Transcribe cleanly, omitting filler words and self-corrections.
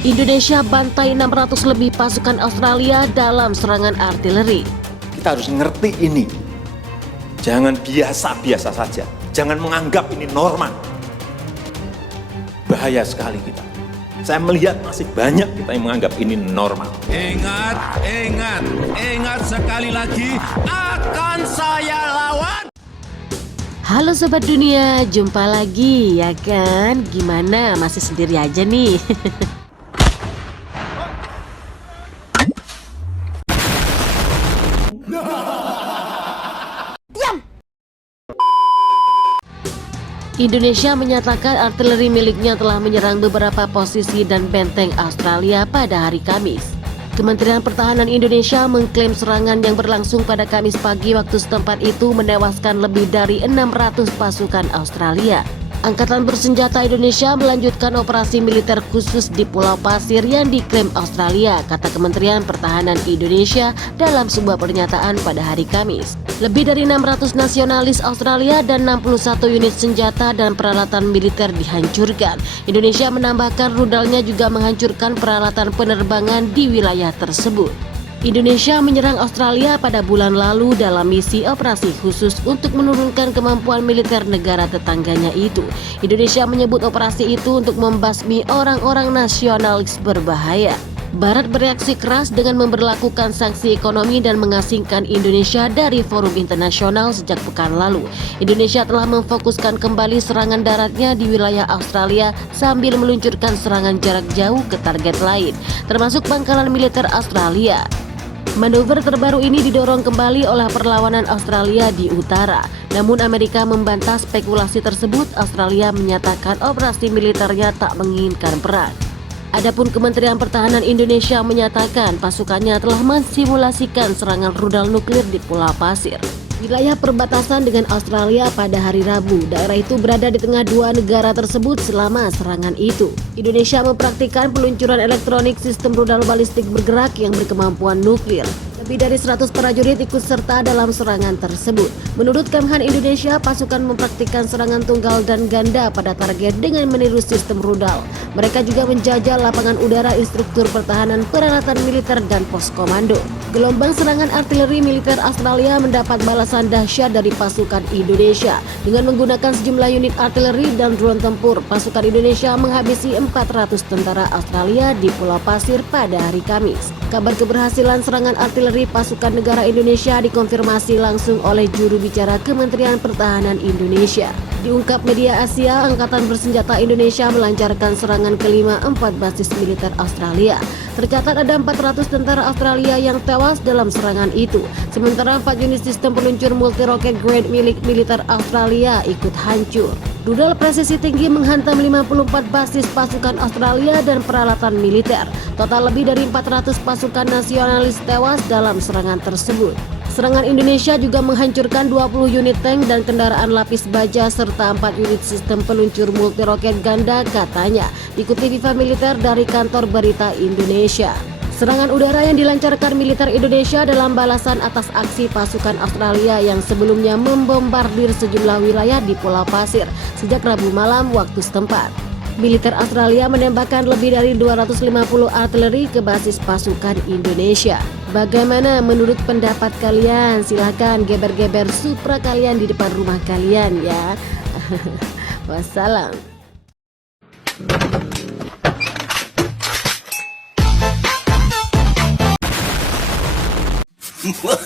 Indonesia bantai 600 lebih pasukan Australia dalam serangan artileri. Kita harus ngerti ini. Jangan biasa-biasa saja. Jangan menganggap ini normal. Bahaya sekali kita. Saya melihat masih banyak kita yang menganggap ini normal. Ingat, ingat, ingat sekali lagi, akan saya lawan. Halo Sobat Dunia, jumpa lagi ya kan? Gimana, masih sendiri aja nih? Indonesia menyatakan artileri miliknya telah menyerang beberapa posisi dan benteng Australia pada hari Kamis. Kementerian Pertahanan Indonesia mengklaim serangan yang berlangsung pada Kamis pagi waktu setempat itu menewaskan lebih dari 600 pasukan Australia. Angkatan Bersenjata Indonesia melanjutkan operasi militer khusus di Pulau Pasir yang diklaim Australia, kata Kementerian Pertahanan Indonesia dalam sebuah pernyataan pada hari Kamis. Lebih dari 600 nasionalis Australia dan 61 unit senjata dan peralatan militer dihancurkan. Indonesia menambahkan rudalnya juga menghancurkan peralatan penerbangan di wilayah tersebut. Indonesia menyerang Australia pada bulan lalu dalam misi operasi khusus untuk menurunkan kemampuan militer negara tetangganya itu. Indonesia menyebut operasi itu untuk membasmi orang-orang nasionalis berbahaya. Barat bereaksi keras dengan memberlakukan sanksi ekonomi dan mengasingkan Indonesia dari forum internasional sejak pekan lalu. Indonesia telah memfokuskan kembali serangan daratnya di wilayah Australia sambil meluncurkan serangan jarak jauh ke target lain, termasuk pangkalan militer Australia. Manuver terbaru ini didorong kembali oleh perlawanan Australia di utara. Namun Amerika membantah spekulasi tersebut. Australia menyatakan operasi militernya tak menginginkan perang. Adapun Kementerian Pertahanan Indonesia menyatakan pasukannya telah mensimulasikan serangan rudal nuklir di Pulau Pasir, wilayah perbatasan dengan Australia pada hari Rabu. Daerah itu berada di tengah dua negara tersebut selama serangan itu. Indonesia mempraktikkan peluncuran elektronik sistem rudal balistik bergerak yang berkemampuan nuklir. Lebih dari 100 prajurit ikut serta dalam serangan tersebut. Menurut Kemhan Indonesia, pasukan mempraktikkan serangan tunggal dan ganda pada target dengan meniru sistem rudal. Mereka juga menjajal lapangan udara, instruktur pertahanan, peralatan militer, dan pos komando. Gelombang serangan artileri militer Australia mendapat balasan dahsyat dari pasukan Indonesia. Dengan menggunakan sejumlah unit artileri dan drone tempur, pasukan Indonesia menghabisi 400 tentara Australia di Pulau Pasir pada hari Kamis. Kabar keberhasilan serangan artileri pasukan negara Indonesia dikonfirmasi langsung oleh juru bicara Kementerian Pertahanan Indonesia. Diungkap media Asia, Angkatan Bersenjata Indonesia melancarkan serangan kelima 4 basis militer Australia. Tercatat ada 400 tentara Australia yang tewas dalam serangan itu. Sementara 4 unit sistem peluncur multi-roket Grade milik militer Australia ikut hancur. Rudal presisi tinggi menghantam 54 basis pasukan Australia dan peralatan militer. Total lebih dari 400 pasukan nasionalis tewas dalam serangan tersebut. Serangan Indonesia juga menghancurkan 20 unit tank dan kendaraan lapis baja serta 4 unit sistem peluncur multiroket ganda, katanya, dikutip Viva Militer dari kantor berita Indonesia. Serangan udara yang dilancarkan militer Indonesia dalam balasan atas aksi pasukan Australia yang sebelumnya membombardir sejumlah wilayah di Pulau Pasir sejak Rabu malam waktu setempat. Militer Australia menembakkan lebih dari 250 artileri ke basis pasukan Indonesia. Bagaimana menurut pendapat kalian? Silahkan geber-geber Supra kalian di depan rumah kalian ya. Wassalam. Wah,